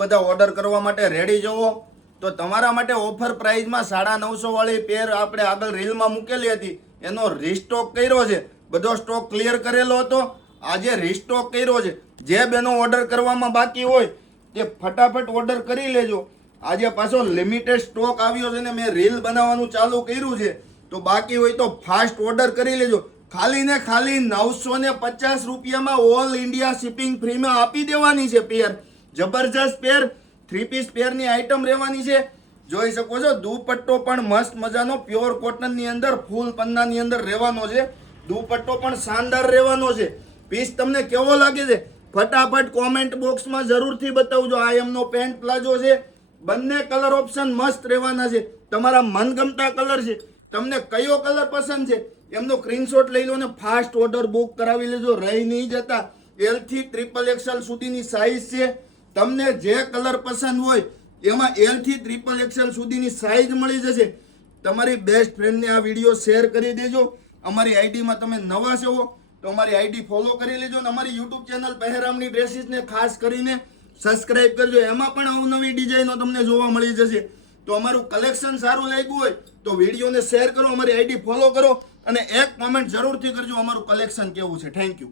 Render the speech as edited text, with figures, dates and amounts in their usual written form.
બધા ઓર્ડર કરવા માટે રેડી જવો તો તમારા માટે ઓફર પ્રાઇઝમાં 950 વાળી પેર આપણે આગળ રીલમાં મૂકેલી હતી એનો રીસ્ટોક કર્યો છે. બધો સ્ટોક ક્લિયર કરેલો હતો, આજે રીસ્ટોક કર્યો છે. જે બેનો ઓર્ડર કરવામાં બાકી હોય તે ફટાફટ ઓર્ડર કરી લેજો. આજે પાછો લિમિટેડ સ્ટોક આવ્યો છે ને મેં રીલ બનાવવાનું ચાલુ કર્યું છે, તો બાકી હોય તો ફાસ્ટ ઓર્ડર કરી લેજો. ખાલી ને ખાલી 950 રૂપિયામાં ઓલ ઇન્ડિયા શિપિંગ ફ્રીમાં આપી દેવાની છે પેર. જબરજસ્ત પેર, 3 પીસ પેરની આઈટમ રહેવાની છે. જોઈ શકો છો દુપટ્ટો પણ મસ્ત મજાનો પ્યોર કોટનની અંદર ફૂલ પન્નાની અંદર રહેવાનો છે. દુપટ્ટો પણ શાનદાર રહેવાનો છે. પીસ તમને કેવો લાગે છે ફટાફટ કોમેન્ટ બોક્સમાં જરૂરથી બતાવજો. આ એમનો પેન્ટ પ્લાઝો છે, બંને કલર ઓપ્શન મસ્ત રહેવાના છે. તમારા મનગમતા કલર છે, તમને કયો કલર પસંદ છે એમનો સ્ક્રીનશોટ લઈ લો ને ફાસ્ટ ઓર્ડર બુક કરાવી લેજો. રહી નહીં જતા. L થી XXL સુધીની સાઈઝ છે. તમને જે કલર પસંદ હોય એમાં L થી XXL સુધીની સાઈઝ મળી જશે. તમારી બેસ્ટ ફ્રેન્ડને આ વિડીયો શેર કરી દેજો. અમારી આઈડીમાં તમે નવા છો તો અમારી આઈડી ફોલો કરી લેજો અને અમારી યુટ્યુબ ચેનલ પહેરામની ડ્રેસીસને ખાસ કરીને સબસ્ક્રાઇબ કરજો. એમાં પણ અવનવી ડિઝાઇનો તમને જોવા મળી જશે. તો અમારું કલેક્શન સારું લાગ્યું હોય તો વિડીયોને શેર કરો, અમારી આઈડી ફોલો કરો અને એક કોમેન્ટ જરૂરથી કરજો અમારું કલેક્શન કેવું છે. Thank you.